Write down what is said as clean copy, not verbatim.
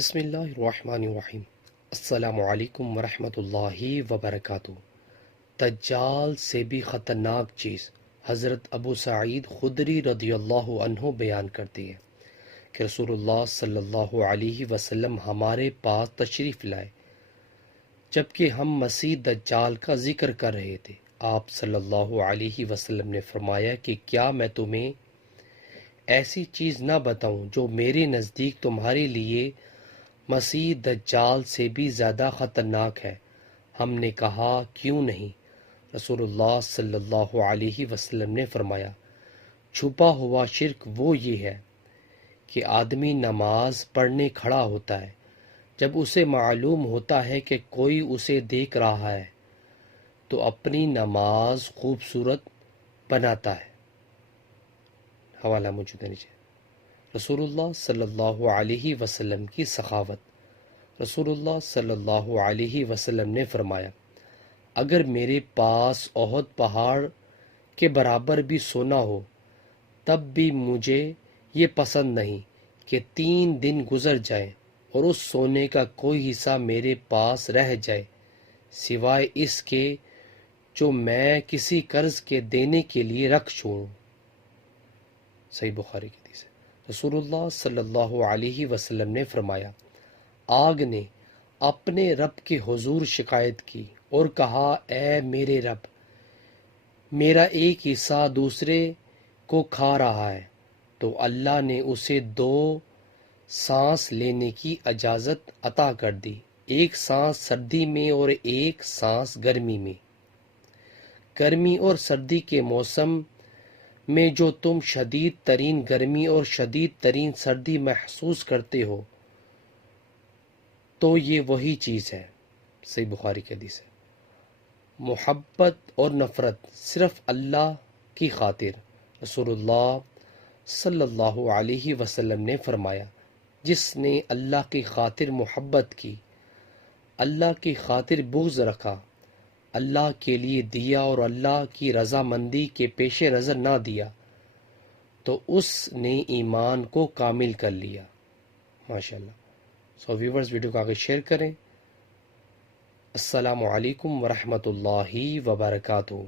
بسم اللہ الرحمن الرحیم۔ السلام علیکم ورحمۃ اللہ وبرکاتہ۔ دجال سے بھی خطرناک چیز حضرت ابو سعید خدری رضی اللہ عنہ بیان کرتی ہے کہ رسول اللہ صلی اللہ علیہ وسلم ہمارے پاس تشریف لائے جبکہ ہم مسیح دجال کا ذکر کر رہے تھے۔ آپ صلی اللہ علیہ وسلم نے فرمایا کہ کیا میں تمہیں ایسی چیز نہ بتاؤں جو میرے نزدیک تمہارے لیے مسیح دجال سے بھی زیادہ خطرناک ہے؟ ہم نے کہا کیوں نہیں؟ رسول اللہ صلی اللہ علیہ وسلم نے فرمایا، چھپا ہوا شرک وہ یہ ہے کہ آدمی نماز پڑھنے کھڑا ہوتا ہے، جب اسے معلوم ہوتا ہے کہ کوئی اسے دیکھ رہا ہے تو اپنی نماز خوبصورت بناتا ہے۔ حوالہ موجود ہے نیچے۔ رسول اللہ صلی اللہ علیہ وسلم کی سخاوت۔ رسول اللہ صلی اللہ علیہ وسلم نے فرمایا، اگر میرے پاس احد پہاڑ کے برابر بھی سونا ہو تب بھی مجھے یہ پسند نہیں کہ 3 دن گزر جائیں اور اس سونے کا کوئی حصہ میرے پاس رہ جائے سوائے اس کے جو میں کسی قرض کے دینے کے لیے رکھ چھوڑوں۔ صحیح بخاری کی حدیث ہے۔ رسول اللہ صلی اللہ علیہ وسلم نے فرمایا، آگ نے اپنے رب کے حضور شکایت کی اور کہا، اے میرے رب، میرا ایک حصہ دوسرے کو کھا رہا ہے، تو اللہ نے اسے 2 سانس لینے کی اجازت عطا کر دی، ایک سانس سردی میں اور ایک سانس گرمی میں۔ گرمی اور سردی کے موسم میں جو تم شدید ترین گرمی اور شدید ترین سردی محسوس کرتے ہو تو یہ وہی چیز ہے۔ صحیح بخاری کی حدیث ہے۔ محبت اور نفرت صرف اللہ کی خاطر۔ رسول اللہ صلی اللہ علیہ وسلم نے فرمایا، جس نے اللہ کی خاطر محبت کی، اللہ کی خاطر بغض رکھا، اللہ کے لیے دیا اور اللہ کی رضامندی کے پیش نظر نہ دیا، تو اس نے ایمان کو کامل کر لیا۔ ماشاءاللہ۔ سو ویورز، ویڈیو کو آگے شیئر کریں۔ السلام علیکم ورحمۃ اللہ وبرکاتہ۔